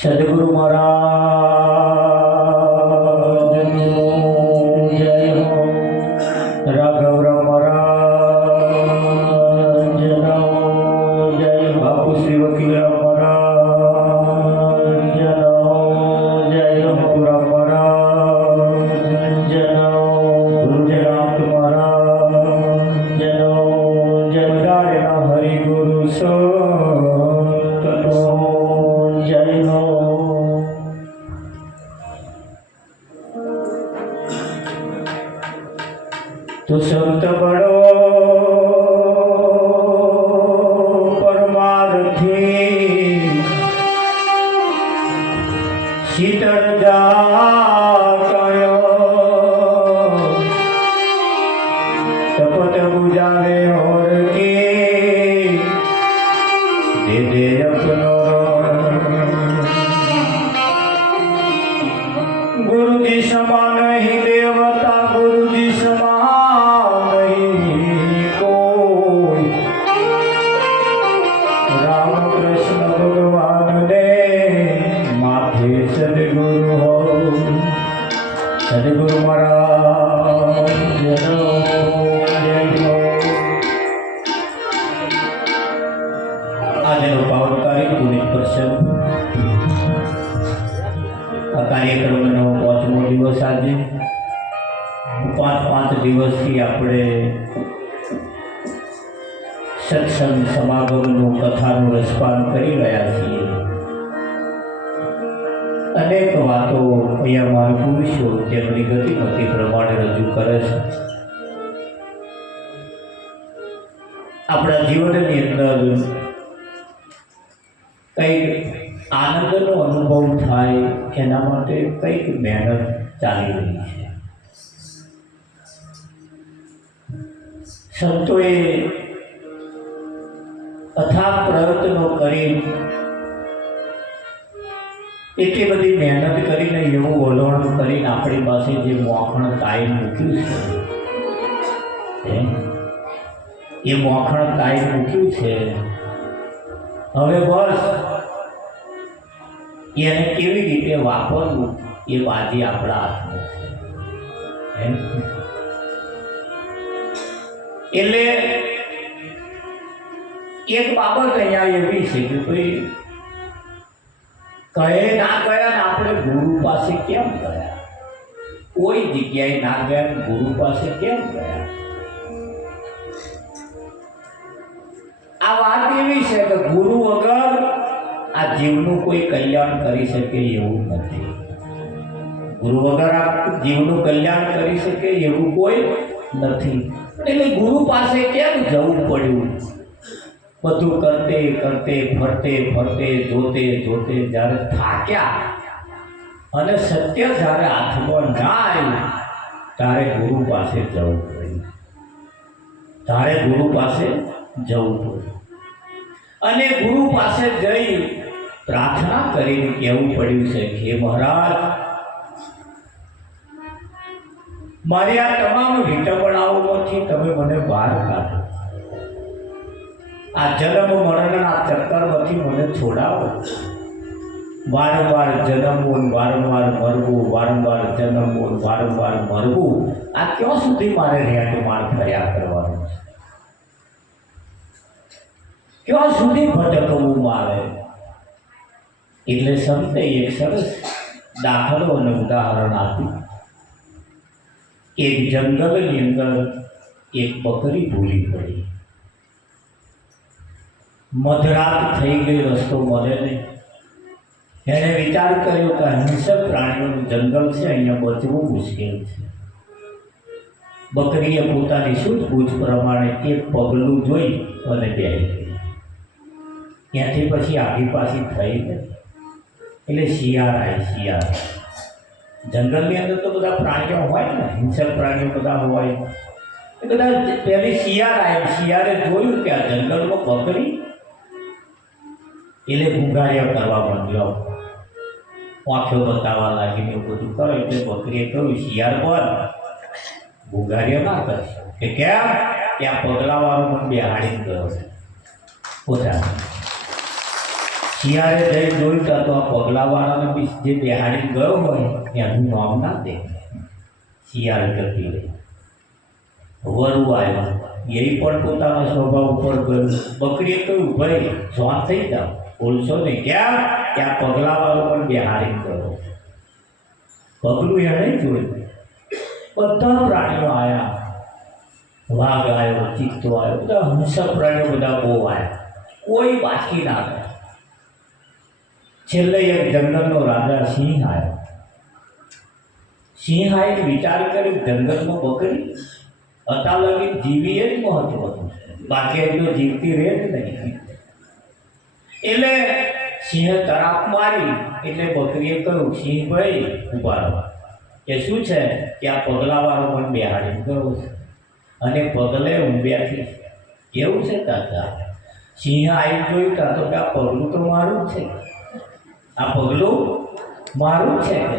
સદગુરુ મહારાજનો જય હો. રાઘવરાવ મહારાજનો જય હો. બાપુ શ્રી વકીલરાવ મહારાજનો જય હો. પુરા મહારાજનો ગુરુજરામ મહારાજનો જય. બધાના હરિગુરુ સંતનો જય હો. तो संत बड़ो परमार्थी शीतल जायो तपत बुझावे और के दे दे अपनो गुरु जी समान ही देवता गुरु जी समान सदगुरु हो. सदगुरु महाराज जय हो. આજનો પાવનકારી પુનિત પ્રસંગ આ કાર્યક્રમનો 5મો દિવસ આજે 5 દિવસથી આપણે સત્સંગ સમાગમનું કથાનું રસપાન કરી રહ્યા છીએ. અનેક વાતો અહીંયા મહાપુરુષો તેમની ગતિમતિ પ્રમાણે રજૂ કરે છે. આપણા જીવનની અંદર કંઈક આનંદનો અનુભવ થાય એના માટે કંઈક મહેનત ચાલી રહી છે. સંતોએ અથાગ પ્રયત્નો કરી એટલી બધી મહેનત કરીને એવું વલણ કરીને આપણી પાસે જે મોખણ કાયમ મૂક્યું છે એ મોખણ કાયમ મૂક્યું છે. હવે બસ એને કેવી રીતે વાપરવું એ બાજી આપણા હાથમાં છે. એટલે એક બાબત અહીંયા એવી છે કે ભાઈ કહે ના ગયા ને આપણે ગુરુ પાસે કેમ ગયા? કોઈ જગ્યાએ ના ગયા ને ગુરુ પાસે કેમ ગયા? આ વાત એવી છે કે ગુરુ વગર આ જીવનું કોઈ કલ્યાણ કરી શકે એવું નથી. ગુરુ વગર આ જીવનું કલ્યાણ કરી શકે એવું કોઈ નથી. એટલે ગુરુ પાસે કેમ જવું પડ્યું? બધું કરતે કરતે ફરતે ફરતે જોતે જોતે જ્યારે થાક્યા અને સત્ય જ્યારે હાથમાં ના આવ્યું ત્યારે ગુરુ પાસે જવું પડ્યું. ત્યારે ગુરુ પાસે જવું પડ્યું અને ગુરુ પાસે જઈ પ્રાર્થના કરીને કહેવું પડ્યું છે કે હે મહારાજ, મારી આ તમામ વિટંબણાઓમાંથી તમે મને બહાર કાઢો. આ જન્મ મરણના ચક્કરમાંથી મને છોડાવો. વારંવાર જન્મવું, વારંવાર મરવું, વારંવાર જન્મવું, વારંવાર મરવું, આ ક્યાં સુધી મારે રેટમાર થયા કરવાનું છે? ક્યાં સુધી ભટકવું મારે? એટલે સંતે એક સરસ દાખલો અને ઉદાહરણ આપ્યું. એક જંગલની અંદર એક બકરી ભૂલી પડી. મધરાત થઈ ગઈ, રસ્તો મળે નહીં. એણે વિચાર કર્યો કે હિંસક પ્રાણીઓનું જંગલ છે, અહીંયા બચવું મુશ્કેલ છે. બકરીએ પોતાની સૂઝબૂઝ પ્રમાણે એક પગલું જોઈ અને બેસી ગઈ. ત્યાંથી પછી આગી પાછી થઈ ગઈ. એટલે શિયાળ આવી. શિયાળ જંગલની અંદર તો બધા પ્રાણીઓ હોય ને, હિંસક પ્રાણીઓ બધા હોય. એ બધા પહેલી શિયાળ આવી. શિયાળે જોયું કે આ જંગલમાં બકરી, એટલે ગુંગારિયા કરવા માંડ્યો. આંખો બતાવવા લાગીને એવું બધું કરે. એટલે બકરીએ કહ્યું, શિયાળ પર ગુંગારિયા ના કરશે. કે કેમ? ત્યાં પગલાવાળો મને બેહાડીને ગયો છે પોતાને. શિયાળે જઈ જોયું તો આ પગલાવાળાને બી જે બેહાડી ગયો હોય એનું નામ ના દે. શિયાળ જતી રહી. વરુ આવ્યો, એ પણ પોતાના સ્વભાવ ઉપર ગયું. બકરીએ કહ્યું, ભાઈ જોન થઈ જાઓ, બોલશો નહીં. ક્યાં? ત્યાં પગલાવાળો પણ બેહાડી ગયો. પગલું એણે જોયું. બધા પ્રાણીઓ આવ્યા. વાઘ આવ્યો, ચિત્તો આવ્યો, બધા હિંસક પ્રાણીઓ બધા બહુ આવ્યા. કોઈ બાકી ના રહે. છેલ્લે એક જંગલનો રાજા સિંહ આવ્યો. સિંહ આવીને વિચાર કર્યો, જંગલમાં બકરી અતાલગી જીવી એ જ મહત્વનું છે, બાકી એટલું જીવતી રહે જ નહીં. એટલે સિંહે તરાપ મારી એટલે બકરીએ કહ્યું, સિંહ ભાઈ ઉભા રહો. એ શું છે કે આ પગલાવાળો પણ બેહાડી ગયો છે અને પગલે ઊંઘ્યાથી. કેવું છે કાકા? સિંહ આવી જોયું તો કે આ પગલું તો મારું જ છે, આ પગલું મારું છે કે.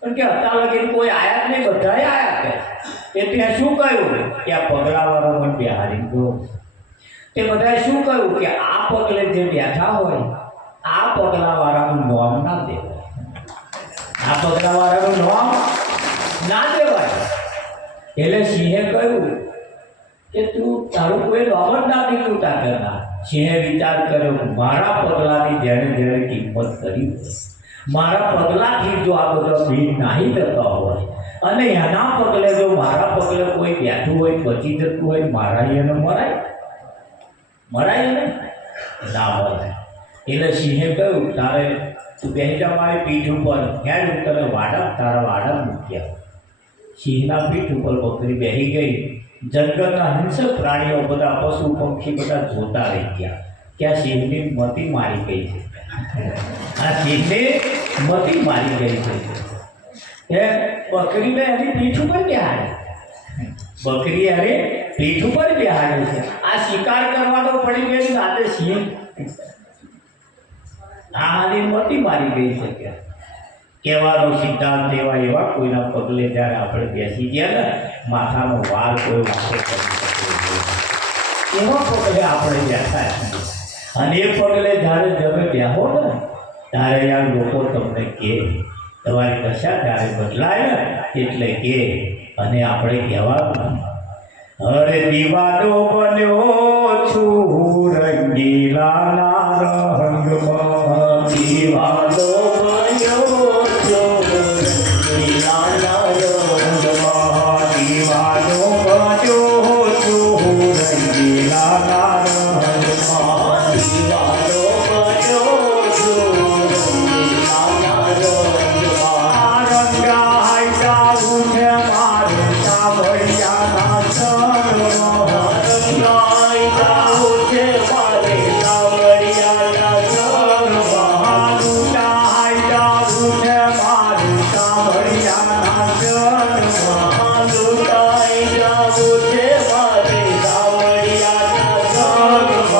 પણ કે અત્યાર લગી કોઈ આયા જ નહીં, બધા આયા કે. એટલે શું કહ્યું કે આ પગલાવાળો પણ બેહાડી ગયો. તે બધાએ શું કહ્યું કે આ પગલે જે બેઠા હોય આ પગલાવાળાનું નામ ના દેવાય, આ પગલાવાળાનું નામ ના દેવાય. એટલે સિંહે કહ્યું કે તું તારું કોઈ નામ જ ના દીધું તાકરના. સિંહે વિચાર કર્યો, મારા પગલાની જેણે જેણે કિંમત કરી, મારા પગલાથી જો આ બધો ભીડ નાહી જતો હોય અને એના પગલે જો મારા પગલે કોઈ બેઠું હોય, બચી જતું હોય, મારા એને મરાય? મરાય ને? ના મરાય. એટલે સિંહે કહ્યું, તારે તું બેસી જા મારી પીઠ ઉપર, હેડ હું તને વાડા, તારા વાડા મૂક્યા. સિંહના પીઠ ઉપર બકરી બેસી ગઈ. જંગલના હિંસક પ્રાણીઓ બધા, પશુ પક્ષી બધા જોતા રહી ગયા કે આ સિંહની મતી મારી ગઈ છે, આ સિંહને મતી મારી ગઈ છે. એ બકરીને એની પીઠ ઉપર બેહાડે, બકરી અરે પીઠ ઉપર બેહાડે છે. આ શિકાર કરવાનો પડી ગયો આજે સિંહ આ હાલી મતી મારી ગઈ છે. કે કહેવાનો સિદ્ધાંત એવા એવા કોઈના પગલે જ્યારે આપણે બેસી ગયા ને, માથાનો વાર કોઈ વાંકો કરી શકે એવા પગલે આપણે બેઠા છીએ. અને એ પગલે જ્યારે તમે બેહો ને ત્યારે યાર લોકો તમને કહે, તમારી દશા જ્યારે બદલાય ને એટલે કહે. અને આપણે કહેવાનું, અરે દીવાનો બન્યો છું રંગીલાના રંગમાં, દીવાનો બન્યો છું રંગીલાના રંગમાં, દીવાનો બન્યો છું રંગીલાના રંગમાં, દીવાનો બન્યો છું રંગીલાના રંગમાં. રંગાઈ જાવું છે મારે સાવરિયાના ચરણમાં, રંગાઈ જાવું છે મારે સાવરિયાના ચરણમાં, લૂંટાઈ જાવું છે મારે સાવરિયાના ચરણમાં, લૂંટાઈ જાવું છે મારે સાવરિયાના ચરણમાં.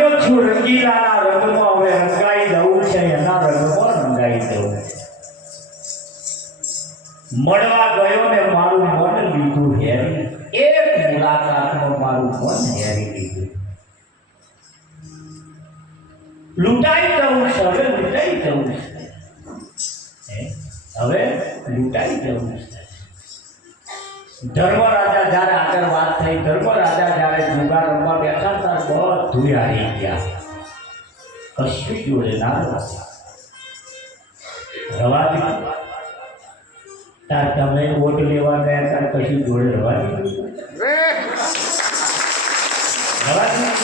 બન્યો છું રંગીલાના રંગમાં, હવે રંગાઈ દઉં છે એના રંગમાં રંગાઈ દઉં. મળવા ગયો ને મારું મન લીધું હેરી, એક મુલાકાતમાં મારું મન હેરી લીધું. લૂંટાઈ જવું છે, હવે લૂંટાઈ જવું છે, હવે લૂંટાઈ જવું છે. ધર્મરાજા જ્યારે આગળ વાત થઈ, ધર્મરાજા જ્યારે જુગાર રમવા બેઠા ત્યારે બધું હારી ગયા, કશું જોડે ના રવા દીધું. તાર તમે વોટ લેવા ગયા તાર કશું જોડે રવા દીધું, રવા દીધું.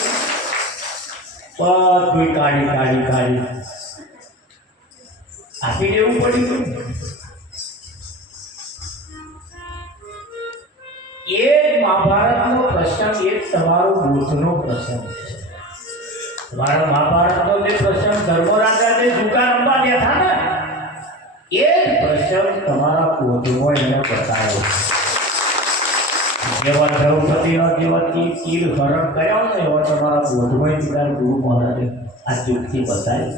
બધું કાઢી કાઢી કાઢી આપી દેવું પડ્યું. એ મહાભારતનો પ્રસંગ, એ તમારો બુદ્ધનો પ્રસંગ છે. તમારા મહાભારતનો જે પ્રસંગ ધર્મરાજા જે જુગાર રમવા બેઠા ને, એ જ પ્રસંગ તમારા બુદ્ધમાં એને બતાવ્યો. જેવા દ્રૌપદીનો જેવા તીર હરણ કર્યો ને એવા તમારા બુદ્ધમાં જુગાર ગુરુ મહારાજે આ ચૂકથી બતાવી.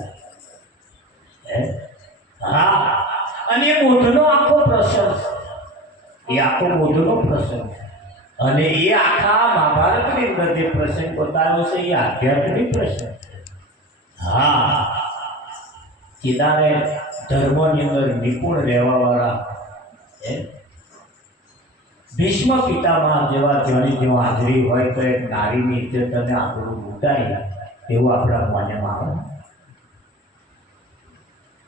હા, અને એ બુદ્ધનો આખો પ્રસંગ, એ આખો બુદ્ધનો પ્રસંગ, અને એ આખા મહાભારતની અંદર જે પ્રસંગ બતાવ્યો છે એ આધ્યાત્મિક પ્રસંગ. હા, કેદારે ધર્મની અંદર નિપુણ રહેવાવાળા ભીષ્મ પિતામહ જેવા જેની જો હાજરી હોય તો એક નારીની ઇજ્જત અને આપણું લૂંટાય એવું આપણા મનમાં આવે.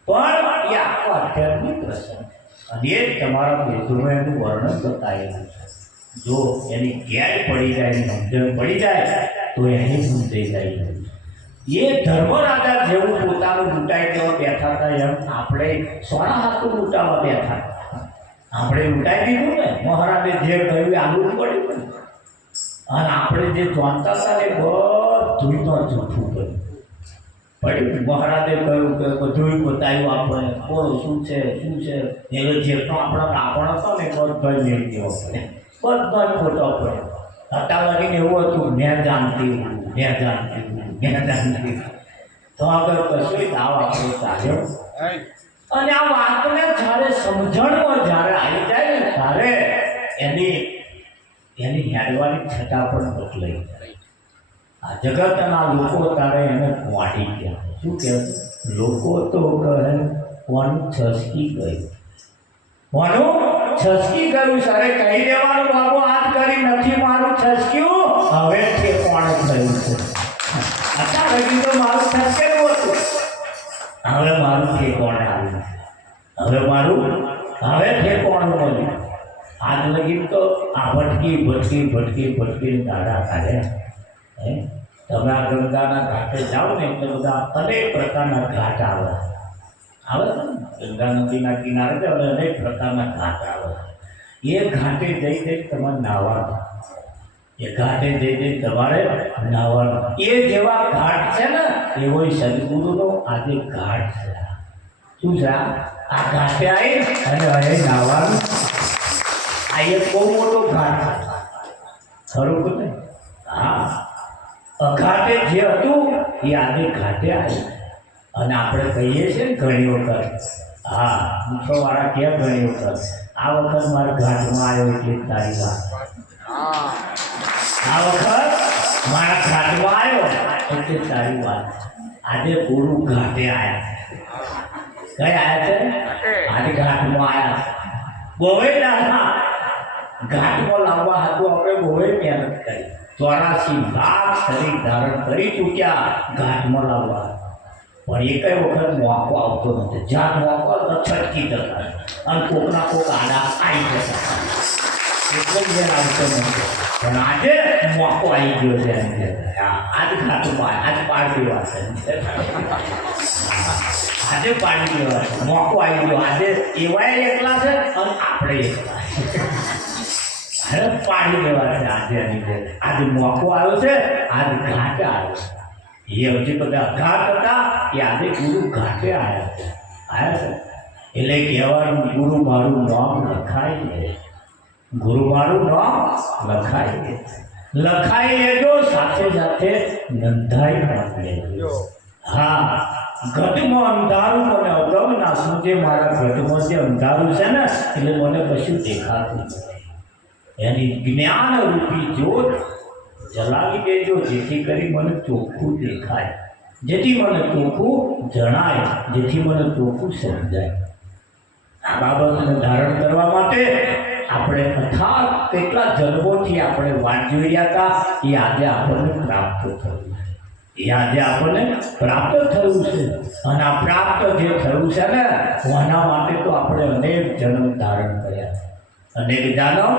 પણ એ આખો આધ્યાત્મિક પ્રસંગ, અને એ જ તમારા બુદ્ધમાં એનું વર્ણન બતાવેલું છે. જો એની ગેર પડી જાય, એની સમજણ પડી જાય તો એની સમજાઈ જાય. એ ધર્મરાજા જેવું પોતાનું લૂંટાઈ જવા બેઠા હતા, એમ આપણે સોના હાથું લૂંટાવા બેઠા. આપણે લૂંટાઈ દીધું ને, મહારાજે જે કહ્યું આવું પડ્યું, અને આપણે જે જાણતા હતા એ બધું તો જૂઠું પડ્યું. મહારાજે કહ્યું કે બધું બતાવ્યું આપણે, બોલો શું છે શું છે, એનો જેટલો આપણા રાવણ હતો ને બધા મેળ દેવો પડે, બધા ખોટો પડે. હટાવાડીને એવું હતું, મેં જાણતી મેં જાણતી મેં જાણતી, તો આગળ કશું દાવ આપણો ચાલ્યો. અને આ વાતને જ્યારે સમજણમાં જ્યારે આવી જાય ને ત્યારે એની હેડવાની છટા પણ બદલાઈ જાય. આ જગતના લોકો તારે એને વાટી ગયા. શું કહેવાય? લોકો તો કહે કોનું છસકી ગયું, કોનું છસકી ગયું. સરે કહી દેવાનું, બાબુ હાથ કરી નથી મારું છસક્યું, હવે ઠેકોણે થયું છે. અત્યારે લગી તો મારું છસકેલું હતું, હવે મારું ઠેકોણે આવ્યું, હવે ઠેકોણું મળ્યું. આજ લગી તો આ ભટકી દાડા કાઢ્યા. તમે આ ગંગાના ઘાટે જાઓ ને એટલે બધા અનેક પ્રકારના ઘાટ આવે છે. ગંગા નદીના કિનારે એટલે અનેક પ્રકારના ઘાટ આવે છે. એ ઘાટે જઈ તમારે નાહવાનું, એ ઘાટે જઈ તમારે નાહવાનું. એ જેવા ઘાટ છે ને એવો સદગુરુનો આજે ઘાટ છે. શું છે? આ ઘાટે આવી અને હવે નાહવાનું. આ એક બહુ મોટો ઘાટ છે, ખરું કે નહીં? હા, અઘાટે જે હતું એ આજે ઘાટે આવ્યું. અને આપણે કહીએ છીએ ને ઘણી વખત, હા મૂછોવાળા કેમ ઘણી વખત, આ વખત મારા ઘાટમાં આવ્યો એટલે તારી વાત, આ વખત મારા ઘાટમાં આવ્યો એટલે તારી વાત. આજે ગુરુ ઘાટે આવ્યા. કઈ આવ્યા છે? આજે ઘાટમાં આવ્યા. બહુ દાદા ઘાટમાં લાવવા હતું આપણે બહુ મહેનત કરી. 84 લાખ શરીર ધારણ કરી ચૂક્યા ઘાટમાં લાવવા, પણ એ કઈ વખત મોકો આવતો નથી. જ્યાં મોકો તો છટકી જતા અને કોકના કોક આડા આવી જતા, એટલે જ આવતો નથી. પણ આજે મોકો આવી ગયો છે એમ કે આજ ઘાટમાં આજ પાડી દેવા છે, આજે પાડી દેવા છે, મોકો આવી ગયો. આજે એવાય એકલા છે અને આપણે એકલા પાડી દેવા છે. આજે મોકો આવ્યો છે, આજે ઘાટ આવ્યો. એ હજી બધા ઘાટ હતા, એ આજે ગુરુ ઘાટે આવ્યા છે. એટલે કહેવાનું ગુરુ મારું નામ લખાય છે, ગુરુ મારું નામ લખાય છે. લખાઈ લેજો, સાથે સાથે નંધાઈ પણ લેજો. હા, ઘટમાં અંધારું મને અગમ ના સૂજે. મારા ઘટમાં જે અંધારું છે ને એટલે મને કશું દેખાતું નથી. એની જ્ઞાન રૂપી જ્યોત જલાવી દેજો, જેથી કરી મને ચોખ્ખું દેખાય, જેથી મને ચોખ્ખું જણાય, જેથી મને ચોખ્ખું સમજાય. આ બાબતને ધારણ કરવા માટે આપણે અથાગ કેટલા જન્મોથી આપણે વાટ જોઈ રહ્યા હતા, એ આજે આપણને પ્રાપ્ત થયું છે. એ આજે આપણને પ્રાપ્ત થયું છે. અને આ પ્રાપ્ત જે થયું છે ને, એના માટે તો આપણે અનેક જન્મ ધારણ કર્યા છે, અનેક જન્મ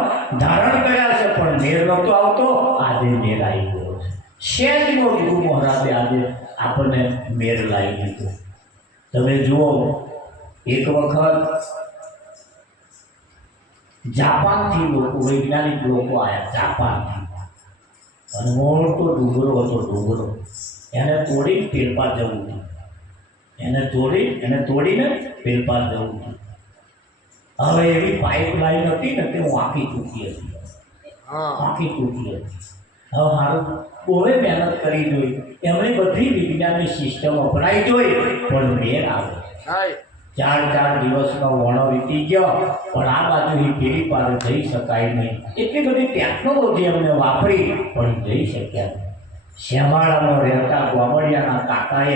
ધારણ કર્યા છે, પણ મેર નહોતો આવતો. આજે મેર આવી ગયો છે. શેજનો ગુરુ મહારાજે આજે આપણને મેર લાવી દીધો. તમે જુઓ, એક વખત જાપાનથી લોકો, વૈજ્ઞાનિક લોકો આવ્યા જાપાનથી, અને મોટો ડુંગરો હતો. ડુંગરો એને તોડી પેલપા જવું હતું. એને તોડીને પેલપા જવું હતું. હવે એવી પાઇપલાઇન હતી ને તે વાંકી ચૂકી હતી. હવે મારું બહુ મહેનત કરી જોઈ, એમણે બધી વિજ્ઞાનની સિસ્ટમ અપનાવી જોઈ, પણ મેર આવે. 4 દિવસનો વણો વીતી ગયો, પણ આ બાજુ પેલી પાસે જઈ શકાય નહીં. એટલી બધી ટેકનોલોજી અમને વાપરી, પણ જઈ શક્યા નહીં. શ્યામાળામાં રહેતા ગોમડિયાના કાકાએ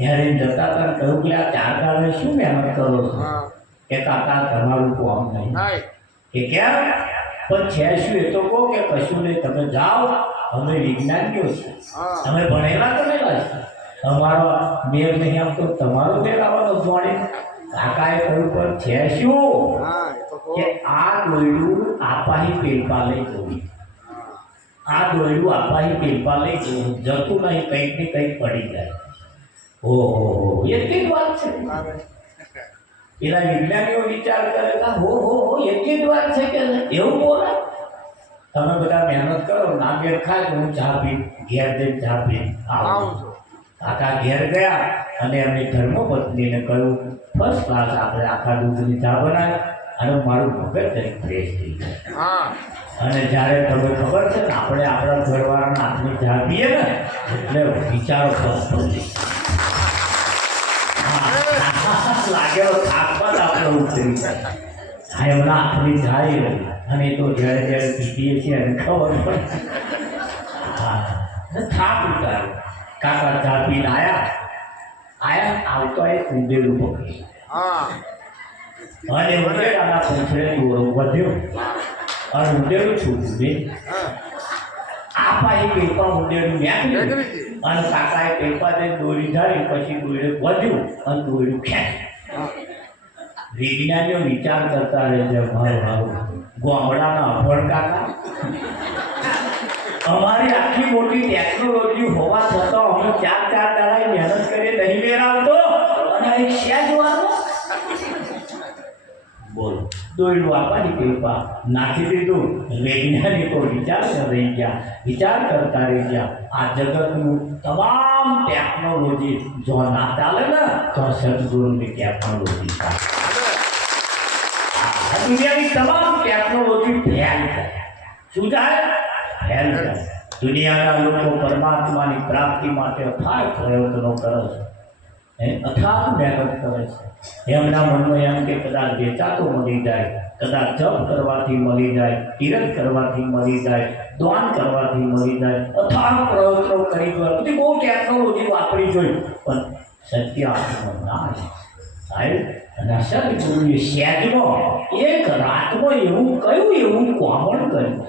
હેરીને જતા હતા, કહ્યું કે આ 4 દાડે શું મહેનત કરો છો? કે કાકા તમારું કામ નહીં. કે કેમ? પણ છે શું? એ તો કહો કે કશું નહીં, તમે જાઓ, અમે વિજ્ઞાનીઓ છીએ, અમે ભણેલા છે, અમારો મેર નહીં આવતો, તમારો મેર આવવાનો જોડે. કાકાએ કહ્યું પણ છે શું? કે આ દોયડું આપાહી પેલપા લઈ જવું. આ દોયડું આપાહી પેલપા લઈ જવું, જતું નહીં, કંઈક ને કંઈક પડી જાય. ઓહો, એટલી જ વાત છે. પેલા વિજ્ઞાનીઓ વિચાર કરે કે હો એટલી જ વાત છે કે એવું બોલે. તમે બધા મહેનત કરો, ના ઘેર ખાય, હું ચા પી ઘેર જઈને ચા પી આવું છું. કાકા ઘેર ગયા અને એમની ધર્મપત્નીને કહ્યું, ફર્સ્ટ ક્લાસ આપણે આખા દૂધની ચા બનાવી, અને મારું મગજ કંઈક ફ્રેશ થઈ જાય. અને જ્યારે તમે ખબર છે ને, આપણે આપણા ઘરવાળાના હાથની ચા પીએ ને, એટલે વિચારો ફર્સ્ટ પડી લાગેલો થાક પણ આપણે ઉતરી જાય. એમના હાથની જાય, અને એ તો જ્યારે જ્યારે પીતીએ છીએ અને ખબર પડે. થાક ઉતાર્યો. કાકા ચા પીને આવતો એ ઉંદેડું પકડી, અને ઉંદેડાના પૂંછડે દોરો વધ્યો, અને ઉંદેડું છૂટું બે આપાહી પેપા ઉંદેડું નાખ્યું, અને કાકાએ પેપા જઈને દોરી ધારી, પછી દોડે વધ્યું અને દોડ્યું ખેંચ્યું. વિજ્ઞાનીઓ વિચાર કરતા રહે છે, મારું ગામડાના અભણ કાકા, અમારી આટલી મોટી ટેકનોલોજી હોવા છતાં અમે 4 દાડા મહેનત કરીએ નહીં મેળવતો, અને એક શેજ વાળો બોલો દોયડું આપાની પેપા નાખી દીધું. વૈજ્ઞાનિકો વિચાર કરતા રહી ગયા. આ જગતનું તમામ ટેકનોલોજી જો ના ચાલે ને, તો સદગુરુની ટેકનોલોજી ચાલે. આ દુનિયાની તમામ ટેકનોલોજી ફેલ થાય. શું થાય? ફેલ થાય. દુનિયાના લોકો પરમાત્માની પ્રાપ્તિ માટે અથાગ પ્રયત્નો કરે છે, અથાગ મહેનત કરે છે. એમના મનમાં એમ કે કદાચ વેચાતો મળી જાય, કદાચ જપ કરવાથી મળી જાય, તીરથ કરવાથી મળી જાય, દાન કરવાથી મળી જાય, અથાગ પ્રયત્નો કરી જોયા, બધી બહુ ટેકનોલોજી વાપરી જોઈ, પણ સત્ય આત્મા ના સાહેબ. અને સદગુરુએ સહેજમાં એક રાતમાં એવું કોમણ કર્યું.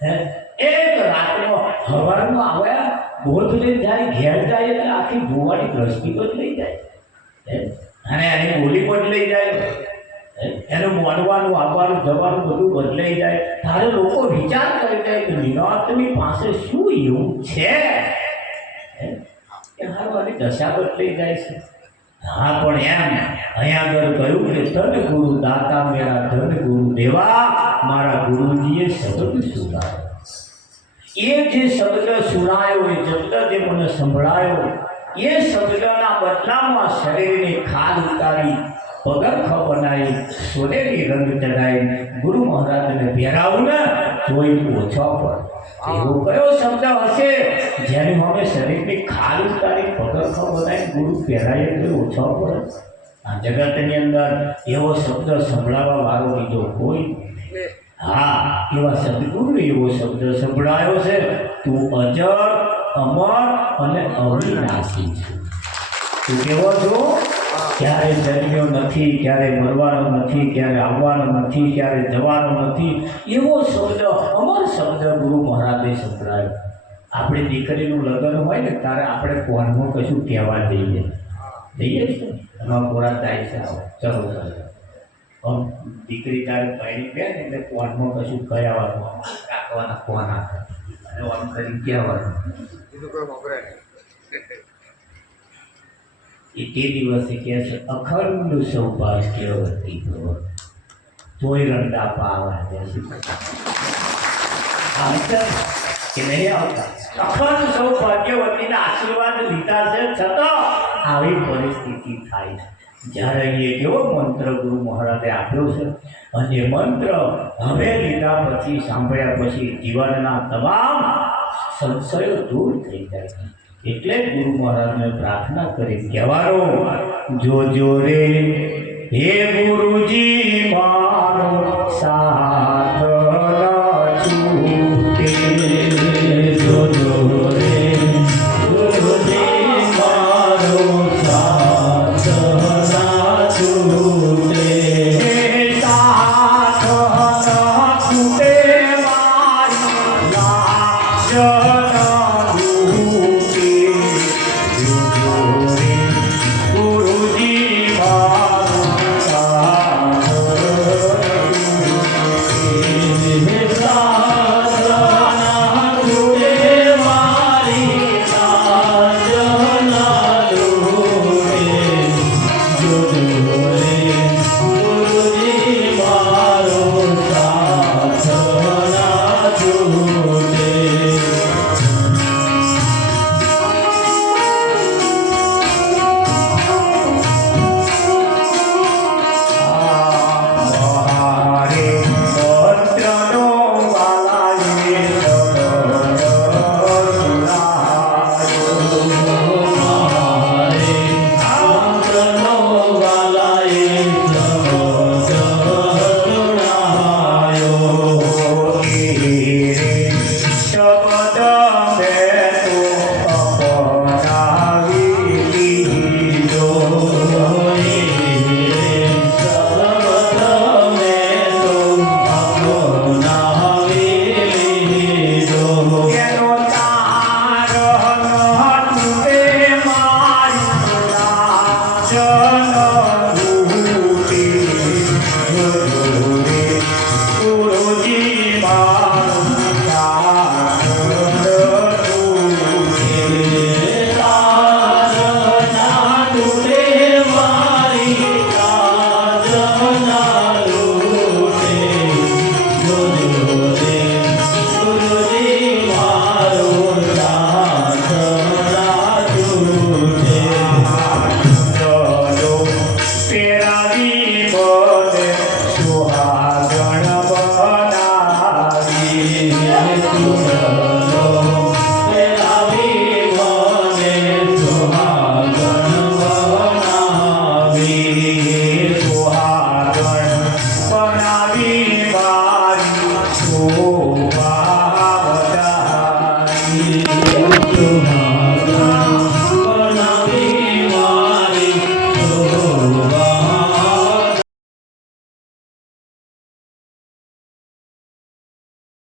એક રાતમાં હવારમાં આવ્યા, બોધ લઈ જાય, ઘેર જાય, એટલે આખી જોવાની દ્રષ્ટિ બદલાઈ જાય, અને એની બોલી બદલાઈ જાય, એનું મોડવાનું આવવાનું જવાનું બધું બદલાઈ જાય. તારે લોકો વિચાર કરી જાય કે નિરાંતની પાસે શું એવું છે કે મારી દશા બદલાઈ જાય છે. હા, પણ એમ અહીંયા આગળ કહ્યું કે ધન ગુરુ દાતા મેરા ધન ગુરુ દેવા, મારા ગુરુજીએ શબ્દ સુનાયો. એ જે શબ્દ સુનાયો, એ શબ્દ જે મને સંભળાયો, એ શબ્દના બદલામાં શરીરની ખાલ ઉતારી, પગરખ બનાવી, સોનેરી રંગ ચડાવી ગુરુ મહારાજને પહેરાવું ને, તોય ઓછો પડે એવો કયો શબ્દ હશે જેની અમે શરીરની ખાલ ઉતારી પગરખો બનાવી ગુરુ પહેરાય તો ઓછો પડે? આ જગતની અંદર એવો શબ્દ સંભળાવવા વાળો બીજો કોઈ નથી. હા, એવા સદગુરુ એવો શબ્દ સંભળાયો છે, તું અજર અમર અને અવિનાશી છે. તું કેવો છો? ક્યારે જન્મ્યો નથી, ક્યારે મરવાનો નથી, ક્યારે આવવાનો નથી, ક્યારે જવાનો નથી, એવો શબ્દ અમર શબ્દ ગુરુ મહારાજે સંભળાયો. આપણી દીકરીનું લગ્ન હોય ને ત્યારે આપણે કોનમાં કશું કહેવા જઈએ છીએ એમાં પૂરા થાય છે. આવો ચલો ચાલો દીકરી તારે પહેરી ગયા ને એટલે કોનમાં કશું કહેવાનું રાખવાના કોન આપે અને આમ કરી કહેવાનું એ તે દિવસે કહે છે અખંડ સૌભાગ્યવતી ભવ તોય રંડા પાવા જશે કે નહીં આવતા. અખંડ સૌભાગ્યવતીના આશીર્વાદ લીધા છે છતાં આવી પરિસ્થિતિ થાય છે. જ્યારે એ કેવો મંત્ર ગુરુ મહારાજે આપ્યો છે અને એ મંત્ર હવે લીધા પછી સાંભળ્યા પછી જીવનના તમામ સંશયો દૂર થઈ જાય છે. એટલે ગુરુ મહારાજને પ્રાર્થના કરી કહેવાનો જોજો રે હે ગુરુજી મારો સાથ